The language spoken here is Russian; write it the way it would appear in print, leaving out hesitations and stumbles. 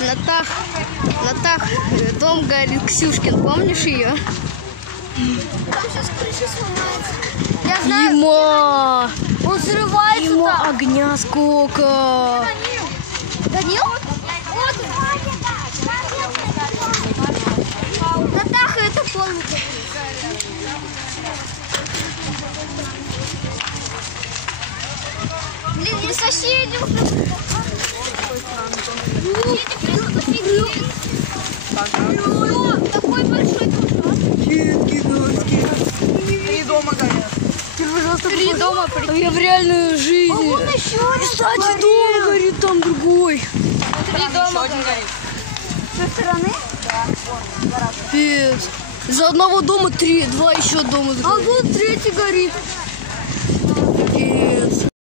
Натах, дом горит, Ксюшкин, помнишь ее? Там сейчас крыша сломается. Я знаю. Ема! Он взрывается. Ема, там. огня сколько! Данил? Вот. Натаха, это комната. Блин, не соседи уже. Такой большой кусок. Три дома горят. Три дома, я в реальную жизнь. Вот еще. Кстати, дом горит, там другой. Три дома горят. С той стороны? Пец. За одного дома два еще дома. А вот третий горит.